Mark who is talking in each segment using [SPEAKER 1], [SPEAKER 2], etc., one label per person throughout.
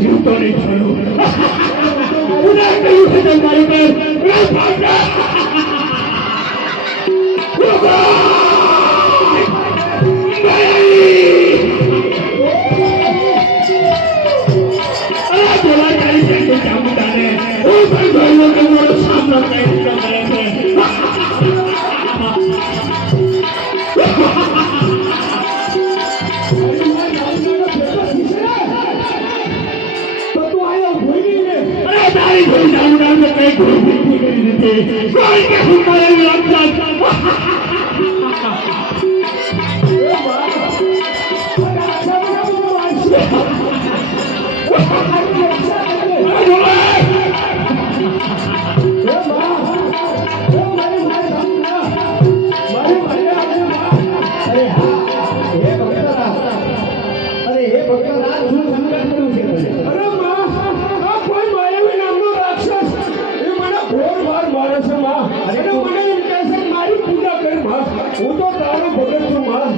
[SPEAKER 1] જીવતો નહીં છોડું. પૂજા કર્યું છે તમારી મારી પર.
[SPEAKER 2] Oh, my God. ને
[SPEAKER 1] અરે તારી કોઈ ચામુંડાને કઈ કોઈ ભૂલ કરી નથી. કોઈ કે હું મારી રાક્ષસ.
[SPEAKER 2] મને ઘોર માર છે માં. અને મને એમ કહે છે મારી પૂજા કરમાં. હું તો તારો ભગત છું માં.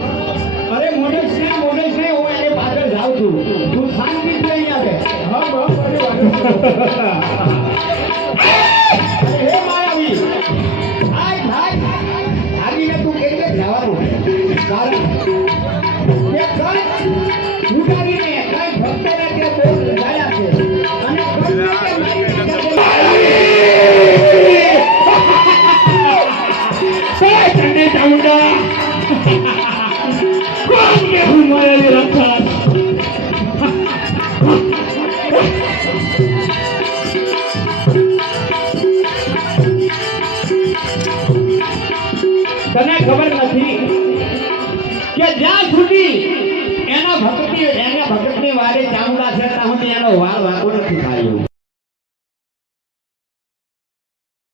[SPEAKER 3] અરે મોડેશ ને મોડેશ ને હું એને પાછળ જાઉં છું. તું શાંતિથી અહીંયા છે
[SPEAKER 2] હા માં, મારી વાત
[SPEAKER 3] હે માયાવી. હાય હાય. આવીને તું કેમ કે જવાનું? કારણ કે કઈ કઈ ભક્તને કે બોલ છે. અને ભક્તને તને ખબર નથી કે જ્યાં સુધી એના ભક્તિ એના ભક્તની વારે ચામુંડા છે ત્યાં સુધી એનો વાળ વાંકો નથી થયો